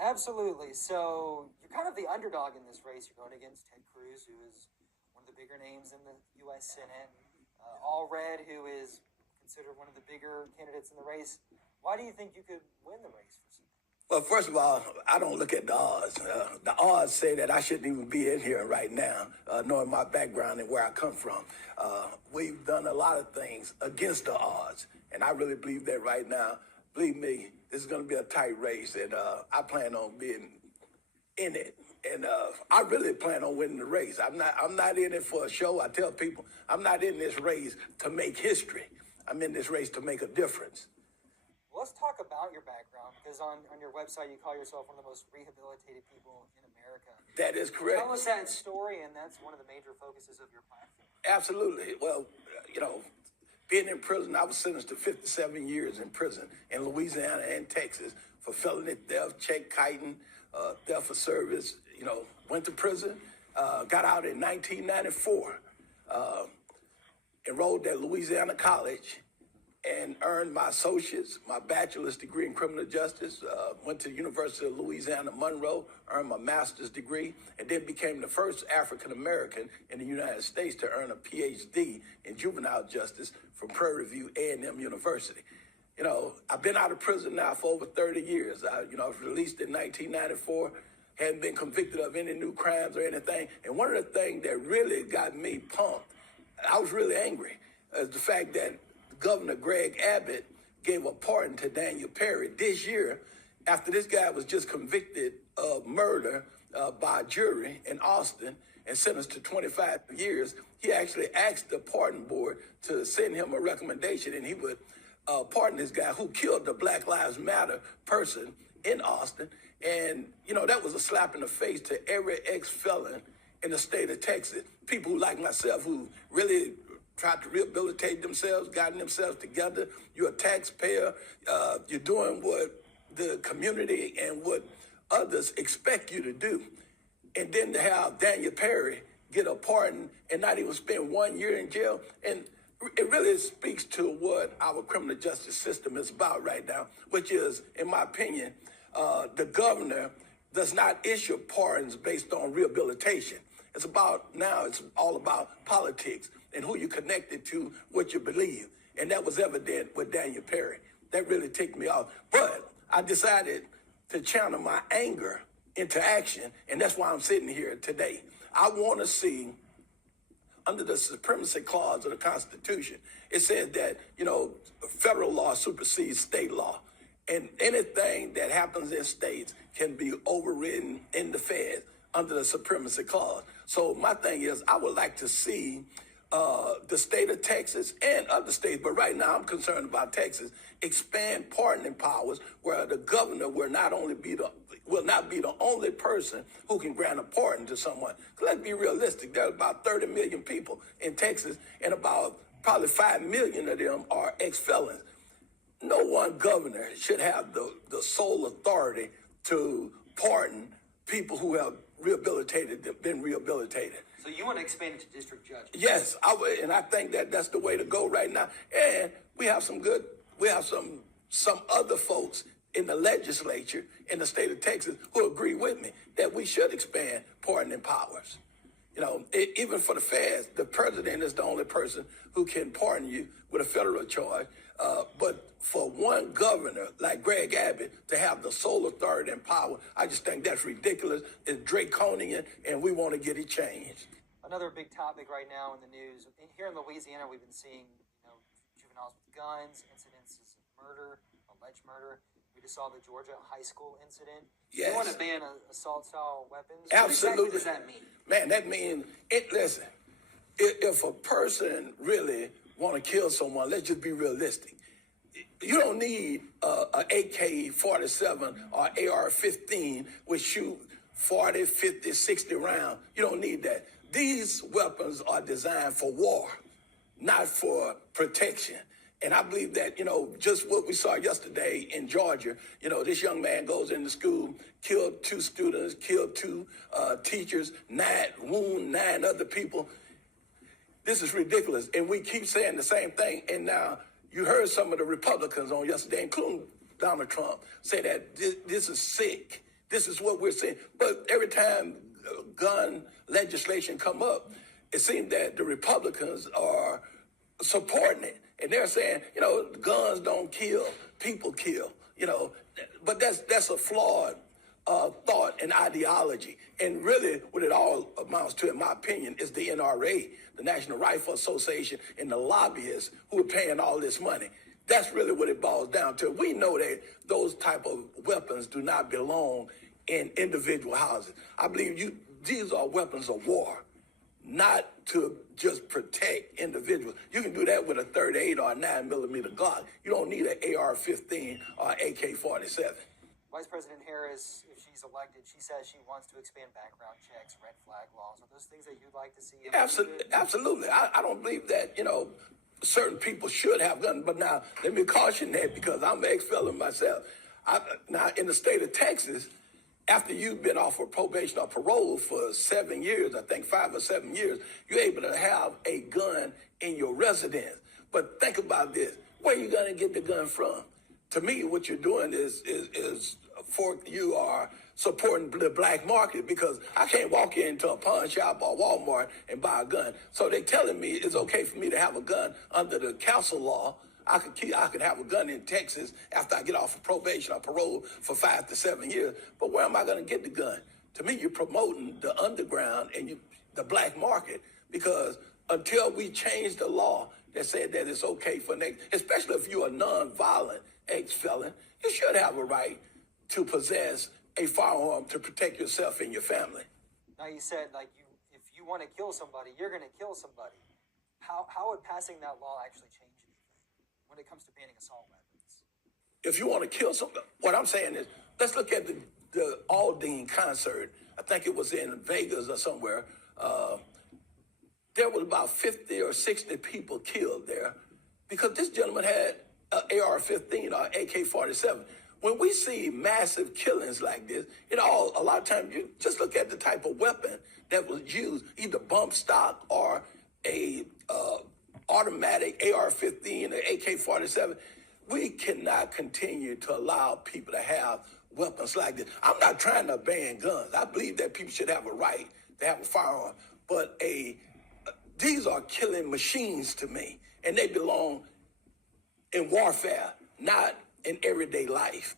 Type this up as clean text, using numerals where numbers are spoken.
Absolutely. So you're kind of the underdog in this race. You're going against Ted Cruz, who is one of the bigger names in the U.S. Senate. Allred, who is considered one of the bigger candidates in the race. Why do you think you could win the race for Senate? Well, first of all, I don't look at the odds. The odds say that I shouldn't even be in here right now, knowing my background and where I come from. We've done a lot of things against the odds, and I really believe that right now. Believe me, this is going to be a tight race, and I plan on being in it. And I really plan on winning the race. I'm not in it for a show. I tell people I'm not in this race to make history. I'm in this race to make a difference. Let's talk about your background, because on your website you call yourself one of the most rehabilitated people in America. That is correct. Tell us that story, and that's one of the major focuses of your platform. Absolutely. Well, being in prison, I was sentenced to 57 years in prison in Louisiana and Texas for felony theft, check kiting, theft for service. Went to prison, got out in 1994, enrolled at Louisiana College, and earned my associate's, my bachelor's degree in criminal justice, went to the University of Louisiana, Monroe, earned my master's degree, and then became the first African-American in the United States to earn a PhD in juvenile justice from Prairie View A&M University. I've been out of prison now for over 30 years. I was released in 1994, hadn't been convicted of any new crimes or anything. And one of the things that really got me pumped, I was really angry, is the fact that Governor Greg Abbott gave a pardon to Daniel Perry this year after this guy was just convicted of murder by a jury in Austin and sentenced to 25 years. He actually asked the pardon board to send him a recommendation, and he would pardon this guy who killed the Black Lives Matter person in Austin. And, that was a slap in the face to every ex-felon in the state of Texas. People like myself who really tried to rehabilitate themselves, gotten themselves together. You're a taxpayer. You're doing what the community and what others expect you to do. And then to have Daniel Perry get a pardon and not even spend 1 year in jail. And it really speaks to what our criminal justice system is about right now, which is, in my opinion, the governor does not issue pardons based on rehabilitation. It's all about politics and who you connected to, what you believe. And that was evident with Daniel Perry. That really ticked me off. But I decided to channel my anger into action, and that's why I'm sitting here today. I want to see, under the supremacy clause of the Constitution, it says that, federal law supersedes state law. And anything that happens in states can be overridden in the feds under the supremacy clause. So my thing is, I would like to see the state of Texas and other states, but right now I'm concerned about Texas, expand pardoning powers where the governor will not be the only person who can grant a pardon to someone. Let's be realistic. There's about 30 million people in Texas, and about probably 5 million of them are ex-felons. No one governor should have the sole authority to pardon people who have been rehabilitated. So you want to expand it to district judges? Yes, I would, and I think that that's the way to go right now. And we have some other folks in the legislature in the state of Texas who agree with me that we should expand pardoning powers. Even for the feds, the president is the only person who can pardon you with a federal charge. But for one governor like Greg Abbott to have the sole authority and power, I just think that's ridiculous. It's draconian, and we want to get it changed. Another big topic right now in the news. Here in Louisiana, we've been seeing juveniles with guns, incidences of murder, alleged murder. We just saw the Georgia high school incident. Yes. You want to ban assault-style weapons? Absolutely. What exactly does that mean? Man, that means, listen, if a person really want to kill someone, let's just be realistic. You don't need an AK-47 or AR-15 which shoot 40, 50, 60 rounds. You don't need that. These weapons are designed for war, not for protection. And I believe that, just what we saw yesterday in Georgia, this young man goes into school, killed 2 students, killed 2 teachers, wound 9 other people. This is ridiculous. And we keep saying the same thing. And now you heard some of the Republicans on yesterday, including Donald Trump, say that this is sick. This is what we're seeing. But every time gun legislation come up, it seems that the Republicans are supporting it. And they're saying, guns don't kill, people kill, But that's a flawed thought and ideology. And really what it all amounts to, in my opinion, is the NRA, the National Rifle Association, and the lobbyists who are paying all this money. That's really what it boils down to. We know that those type of weapons do not belong in individual houses. I believe these are weapons of war, not to just protect individuals. You can do that with a 38 or a 9mm Glock. You don't need an AR-15 or AK-47. Vice President Harris, if she's elected, she says she wants to expand background checks, red flag laws. Are those things that you'd like to see? Absolutely. I don't believe that, certain people should have guns. But now, let me caution that because I'm an ex-felon myself. Now, in the state of Texas, after you've been off for probation or parole for 7 years, I think 5 or 7 years, you're able to have a gun in your residence. But think about this. Where are you going to get the gun from? To me, what you're doing is you are supporting the black market, because I can't walk into a pawn shop or Walmart and buy a gun. So they're telling me it's okay for me to have a gun under the council law. I could have a gun in Texas after I get off of probation or parole for 5 to 7 years. But where am I going to get the gun? To me, you're promoting the underground and the black market, because until we change the law that said that it's okay for especially if you're a non-violent ex-felon, you should have a right to possess a firearm to protect yourself and your family. Now you said, if you want to kill somebody, you're going to kill somebody. How would passing that law actually change anything when it comes to banning assault weapons? If you want to kill somebody, what I'm saying is, let's look at the Aldine concert. I think it was in Vegas or somewhere. There was about 50 or 60 people killed there because this gentleman had an AR-15 or AK-47. When we see massive killings like this, a lot of times you just look at the type of weapon that was used, either bump stock or a automatic AR-15 or AK-47. We cannot continue to allow people to have weapons like this. I'm not trying to ban guns. I believe that people should have a right to have a firearm, but these are killing machines to me, and they belong in warfare, not in everyday life.